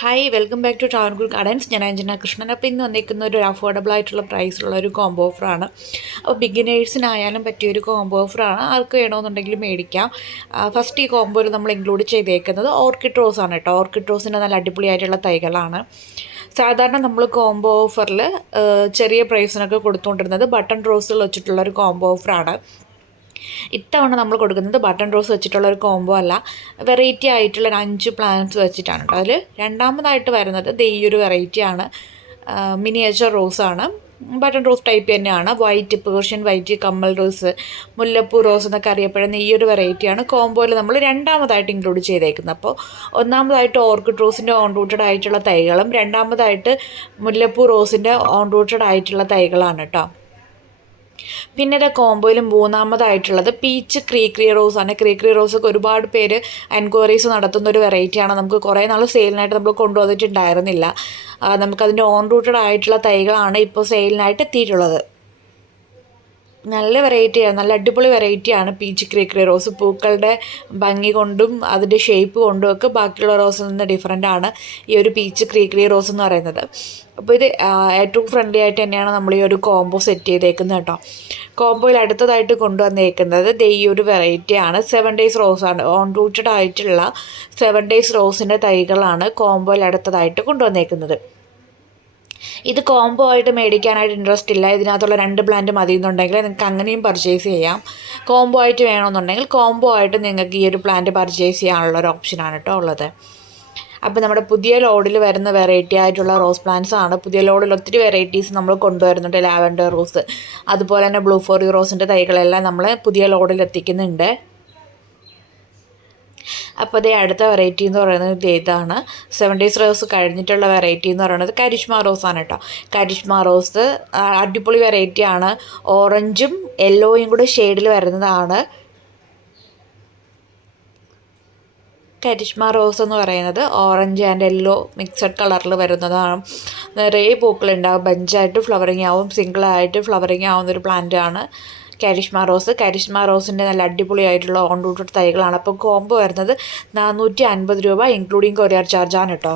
Hi welcome back to Travancore gardens. ഞാൻ അഞ്ജന കൃഷ്ണൻ. അപ്പോൾ ഇന്ന് വന്നിരിക്കുന്ന ഒരു അഫോർഡബിൾ ആയിട്ടുള്ള പ്രൈസിലുള്ള ഒരു കോംബോ ഓഫറാണ്. അപ്പോൾ ബിഗിനേഴ്സിനായാലും പറ്റിയൊരു കോംബോ ഓഫറാണ്. ആർക്ക് വേണമെന്നുണ്ടെങ്കിൽ മേടിക്കാം. ഫസ്റ്റ് ഈ കോംബോയിൽ നമ്മൾ ഇൻക്ലൂഡ് ചെയ്തേക്കുന്നത് ഓർക്കിഡ് റോസ് ആണ് കേട്ടോ. ഓർക്കിഡ് റോസിൻ്റെ നല്ല അടിപൊളിയായിട്ടുള്ള തൈകളാണ്. സാധാരണ നമ്മൾ കോംബോ ഓഫറിൽ ചെറിയ പ്രൈസിനൊക്കെ കൊടുത്തുകൊണ്ടിരുന്നത് ബട്ടൺ റോസുകൾ വെച്ചിട്ടുള്ള ഒരു കോംബോ ഓഫറാണ്. ഇത്തവണ നമ്മൾ കൊടുക്കുന്നത് ബട്ടൺ റോസ് വെച്ചിട്ടുള്ള ഒരു കോംബോ അല്ല, വെറൈറ്റി ആയിട്ടുള്ള ഒരു 5 പ്ലാന്റ്സ് വെച്ചിട്ടാണ് കേട്ടോ. അതിൽ രണ്ടാമതായിട്ട് വരുന്നത് ഈ ഒരു വെറൈറ്റിയാണ്, മിനിയേച്ചർ റോസാണ്. ബട്ടൺ റോസ് ടൈപ്പ് തന്നെയാണ്. വൈറ്റ് പേർഷ്യൻ വൈറ്റ്, കമ്മൽ റോസ്, മുല്ലപ്പൂ റോസ് എന്നൊക്കെ അറിയപ്പെടുന്ന ഈ ഒരു വെറൈറ്റിയാണ് കോംബോയിൽ നമ്മൾ രണ്ടാമതായിട്ട് ഇൻക്ലൂഡ് ചെയ്തേക്കുന്നത്. അപ്പോൾ ഒന്നാമതായിട്ട് ഓർക്കിഡ് റോസിൻ്റെ ഓൺ റൂട്ടഡ് ആയിട്ടുള്ള തൈകളും രണ്ടാമതായിട്ട് മുല്ലപ്പൂ റോസിൻ്റെ ഓൺ റൂട്ടഡ് ആയിട്ടുള്ള തൈകളാണ് കേട്ടോ. പിന്നെ ഇത് കോംബോയിൽ മൂന്നാമതായിട്ടുള്ളത് പീച്ച് ക്രീക്രി റോസാണ്. ക്രീക്രി റോസൊക്കെ ഒരുപാട് പേര് എൻക്വയറീസ് നടത്തുന്ന ഒരു വെറൈറ്റിയാണ്. നമുക്ക് കുറേ നാൾ സെയിലിനായിട്ട് നമ്മൾ കൊണ്ടുവന്നിട്ടുണ്ടായിരുന്നില്ല. നമുക്കതിൻ്റെ ഓൺ റൂട്ടഡ് ആയിട്ടുള്ള തൈകളാണ് ഇപ്പോൾ സെയിലിനായിട്ട് എത്തിയിട്ടുള്ളത്. നല്ല വെറൈറ്റിയാണ്, നല്ല അടിപൊളി വെറൈറ്റിയാണ് പീച്ച് ക്രീക്രി റോസ്. പൂക്കളുടെ ഭംഗി കൊണ്ടും അതിൻ്റെ ഷേപ്പ് കൊണ്ടും ഒക്കെ ബാക്കിയുള്ള റോസിൽ നിന്ന് ഡിഫറെൻ്റ് ആണ് ഈ ഒരു പീച്ച് ക്രീക്രി റോസ് എന്ന് പറയുന്നത്. അപ്പോൾ ഇത് ഏറ്റവും ഫ്രണ്ട്ലി ആയിട്ട് തന്നെയാണ് നമ്മൾ ഈ ഒരു കോംബോ സെറ്റ് ചെയ്തേക്കുന്നത് കേട്ടോ. കോംബോയിൽ അടുത്തതായിട്ട് കൊണ്ടുവന്നേക്കുന്നത് ഈ ഒരു വെറൈറ്റിയാണ്. 7 days റോസാണ്. ഓൺ റൂട്ടഡ് ആയിട്ടുള്ള 7 days റോസിൻ്റെ തൈകളാണ് കോംബോയിൽ അടുത്തതായിട്ട് കൊണ്ടുവന്നേക്കുന്നത്. ഇത് കോംബോ ആയിട്ട് മേടിക്കാനായിട്ട് ഇൻട്രസ്റ്റ് ഇല്ല, ഇതിനകത്തുള്ള 2 പ്ലാന്റ് മതി എന്നുണ്ടെങ്കിൽ നിങ്ങൾക്ക് അങ്ങനെയും പർച്ചേസ് ചെയ്യാം. കോംബോ ആയിട്ട് വേണമെന്നുണ്ടെങ്കിൽ കോംബോ ആയിട്ട് നിങ്ങൾക്ക് ഈ ഒരു പ്ലാന്റ് പർച്ചേസ് ചെയ്യാനുള്ള ഒരു ഓപ്ഷനാണ് കേട്ടോ ഉള്ളത്. അപ്പോൾ നമ്മുടെ പുതിയ ലോഡിൽ വരുന്ന വെറൈറ്റി ആയിട്ടുള്ള റോസ് പ്ലാന്റ്സ് ആണ്. പുതിയ ലോഡിൽ ഒത്തിരി വെറൈറ്റീസ് നമ്മൾ കൊണ്ടുവരുന്നുണ്ട്. ലാവൻഡർ റോസ്, അതുപോലെ തന്നെ ബ്ലൂ ഫോറി റോസിൻ്റെ തൈകളെല്ലാം നമ്മൾ പുതിയ ലോഡിൽ എത്തിക്കുന്നുണ്ട്. അപ്പോൾ അതേ അടുത്ത വെറൈറ്റി എന്ന് പറയുന്നത് ഇതാണ്. 7 days റോസ് കഴിഞ്ഞിട്ടുള്ള വെറൈറ്റി എന്ന് പറയുന്നത് കരിഷ്മ റോസാണ് കേട്ടോ. കരിഷ്മ റോസ് അടിപൊളി വെറൈറ്റിയാണ്. ഓറഞ്ചും യെല്ലോയും കൂടെ ഷെയ്ഡിൽ വരുന്നതാണ് കരിഷ്മ റോസ് എന്ന് പറയുന്നത്. ഓറഞ്ച് ആൻഡ് യെല്ലോ മിക്സഡ് കളറിൽ വരുന്നതാണ്. നിറയെ പൂക്കളുണ്ടാവും, ബഞ്ചായിട്ട് ഫ്ലവറിങ് ആവും, സിംഗിളായിട്ട് ഫ്ലവറിങ് ആവുന്നൊരു പ്ലാന്റാണ് കരിഷ്മ റോസ്. കരിഷ്മ റോസിൻ്റെ നല്ല അടിപൊളിയായിട്ടുള്ള ഓൺ റൂട്ടഡ് തൈകളാണ്. അപ്പോൾ കോംബോ വരുന്നത് 450 രൂപ ഇൻക്ലൂഡിങ് കൊറിയർ ചാർജാണ് കേട്ടോ.